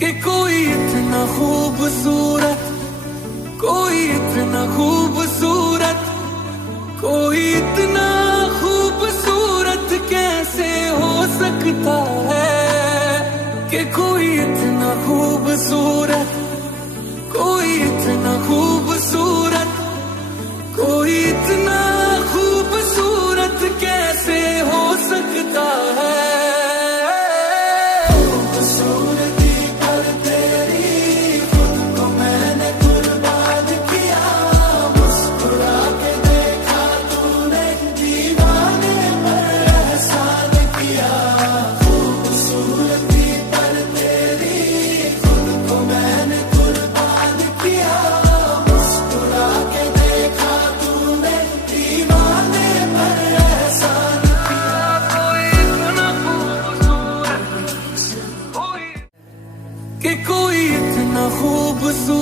कि कोई इतना खूबसूरत, कोई इतना खूबसूरत, कोई इतना खूबसूरत कैसे हो सकता है। कि कोई इतना खूबसूरत, कोई इतना खूबसूरत, कोई इतना खूबसूरत कैसे हो सकता है। खूबसूरती पर तेरी खुद को मैंने कुर्बान किया, मुस्कुरा के देखा तूने, दीवाने पर एहसान किया। खूबसूरती पर तेरी खुद को मैंने कुर्बान किया, मुस्कुरा के देखा तूने, दीवाने पर एहसान किया। कोई इतना खूबसूरत, कि कोई इतना खूबसूरत।